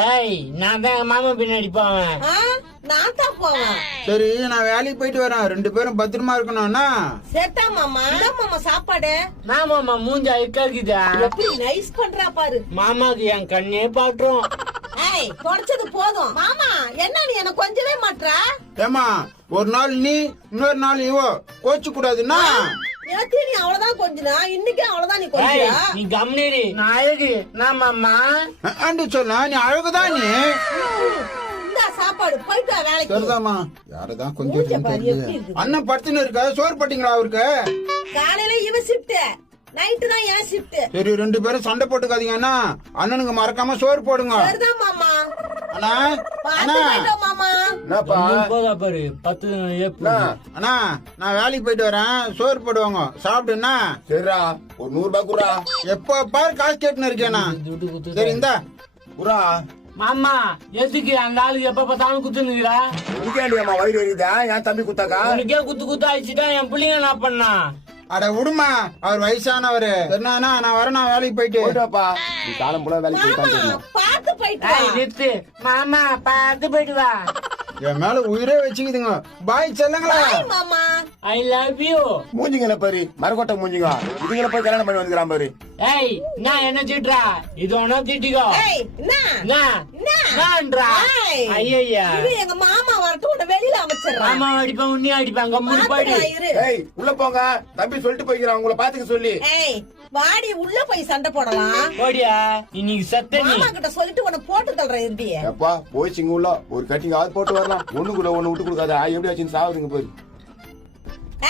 ஏய் நான் தான் மாமா பின்னாடி போவேன். நான் தான் போவேன். சரி நான் வேலைக்கு போயிட்டு வரேன், 2 பேரும் பத்திரமா இருக்கணும்னா. சேட்டா மாமா மாமா சாப்பாடு நான் மாமா மூஞ்சா இருக்காக்குதா எப்படி நைஸ் பண்றா பாரு. மாமாக்கு என் கண்ணே பாட்டுரும். ஏய் தொடச்சது போதும். மாமா என்ன நீ என்ன கொஞ்சவே மாட்றா? ஏமா ஒரு நாள் நீ இன்னொரு நாள் இவோ கோச்சு கூடாதுன்னா. நேத்து நீ அவ்வளவுதான் கொஞ்சனா, இன்னைக்கு அவ்வளவுதான் நீ கொஞ்சா. நீ கம்னேரி நான் அழகு நான் மாமா சொல்ல நீ அழகுதான் நீ. இந்த சாப்பாடு போயிட்டு வா வேலைக்கு. சரிதாமா. யாரதான் மூஞ்ச கொஞ்சம் பாரு எப்படி இருக்குது. அண்ணன் படுத்துன்னு இருக்க, சோறு பட்டிங்களா அவருக்கு? காலையில இவ ஷிஃப்ட், நைட்டு தான் என் ஷிஃப்ட். சரி 2 பேரும் சண்டை போட்டுக்காதீங்கன்னா அண்ணனுக்கு மறக்காம சோறு போடுங்க. சரிதான் மாமா. அண்ணா பாத்து அண்ணா போயிட்டு வா மாமா. என்னப்பா போதா பாரு 10 ஏப்ரல். அண்ணா நான் வேலைக்கு போயிட்டு வரேன், சோறு போடுவாங்க சாப்பிடுன்னா. சரிடா, ஒரு 100 ரூபாய் குறா. எப்ப பாரு காசு கேட்டுன்னு இருக்கேண்ணா. சரி இந்தா குறா. மாமா எதுக்கு அந்த ஆளுக்கு எப்ப பார்த்தாலும் குத்துனுக்குறா? உனக்கேண்டியம்மா வயிறு எரியுதா? என் தம்பி குத்தாக்கா? உனக்கே குத்து ஆயிடுச்சுட்டா என் பிள்ளைங்க என்ன பண்ணா? அட விடுமா, அவர் வயசானவரு. சரிண்ணா நான் வரேன், நான் வேலைக்கு போயிட்டு. போயிட்டுவாப்பா, நீ காலம் போல வேலைக்கு மாமா போயிட்டு பாத்து போயிட்டு வா. நிறுத்து மாமா பார்த்து போயிட்டு வா. என் மேல உயிரே வச்சுக்குதுங்க. பாய் செல்லுங்களா. பாய் மாமா. I love you. மூஞ்சிங்கள பாரு, மரக்கொட்டை மூஞ்சிங்க. இதுங்களை போய் கல்யாணம் பண்ணி வந்துக்கிறான் பாரு. ஏய் நான் என்ன திட்டுறா? இது ஒன்னா திட்டிக்கோ. ஏய் என்ன நான்றா? ஏய். ஐயா இரு, எங்க மாமா வரட்டும், உன்னை வெளியில அமைச்சிடுறேன். மாமா அடிப்பான் உன்னி அடிப்பாங்க கம்முனு போயிடு. இரு. ஏய் உள்ள போங்க, தம்பி சொல்லிட்டு போய்க்கிறான் உங்களை பாத்துக்க சொல்லி. ஏய் வாடி உள்ள போய் சண்டை போடலாம். போடியா இன்னைக்கு சத்த நீ. மாமா கிட்ட சொல்லிட்டு உன்னை போட்டு தள்ளுறேன் இருந்தியே. எப்பா போய் சிங்க உள்ள ஒரு கட்டிங் ஆறு போட்டு வரலாம். ஒண்ணுக்குள்ள ஒண்ணு விட்டு கொடுக்காத. எப்படி ஆச்சுன்னு சாவுதுங்க போய்.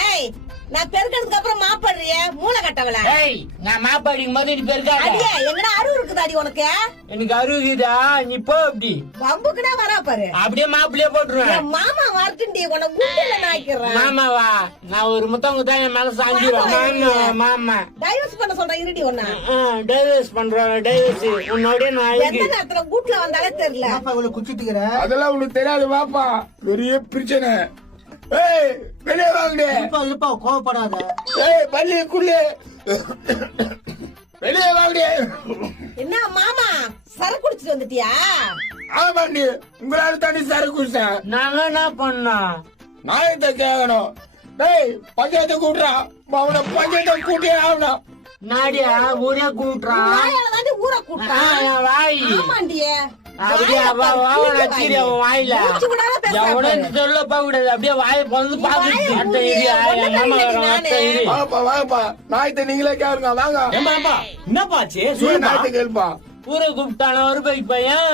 ஏய் நான் பெருக்கிறதுக்கு அப்புறம் மாப்படுறிய மூளை கட்டவல. ஏய் நான் மாப்பா அடிக்கும் போது நீ பெருக்காத. அடியே எங்கடா அருவு இருக்குதாடி உனக்கு? எனக்கு அருகுதா நீ போ. அப்படி வம்புக்குனே வரா பாரு. அப்படியே மாப்பிள்ளையே போட்டுருவேன். என் மாமா வரட்டுண்டி உன்னை குண்டில நாய்க்கிறேன். மாமாவா நான் ஒரு முத்தவங்க தான் என் மேல சாஞ்சிடும். மாமா மாமா டைவர்ஸ் பண்ண சொல்றேன் இருடி உன்னை. டைவர்ஸ் பண்றோம். டைவர்ஸ் உன்னோட நான் எந்த நேரத்துல கூட்டுல வந்தாலே தெரியல. அதெல்லாம் உனக்கு தெரியாது வாப்பா, பெரிய பிரச்சனை. ஏய் வெளியே வாங்க. கோவப்படாத. ஏய் பள்ளிக்குள்ளே வெளியே வாங்க. என்ன மாமா சரக்கு குடிச்சிட்டு வந்துட்டியா? ஆமாண்டி, உங்களால தாண்டி சரி குடிச்சேன். நாங்க என்ன பண்ணோம்? நாயத்தை கேட்கணும். டேய் பஞ்சாயத்தை கூட்டுறா. அவனை பஞ்சாயத்தை கூட்டியே ஆகணும். நாடியா ஊரே கூட்டுறான். வாயால தாண்டி ஊரை கூட்டான். வாய் ஆமாண்டியே. அப்படியே அவன் வாயில எவனும் சொல்ல போக கூடாது. அப்படியே வாயை வந்து பாத்துட்டு அட்டை இரு. மாமா வரோம் அட்டை இரு. வாப்பா வாப்பா, நாயத்தை நீங்களே கேளுங்க வாங்க. என்னப்பாச்சு நாயத்தை கேளுப்பா. ஊரை கூப்பிட்டான ஒரு பைக் பையன்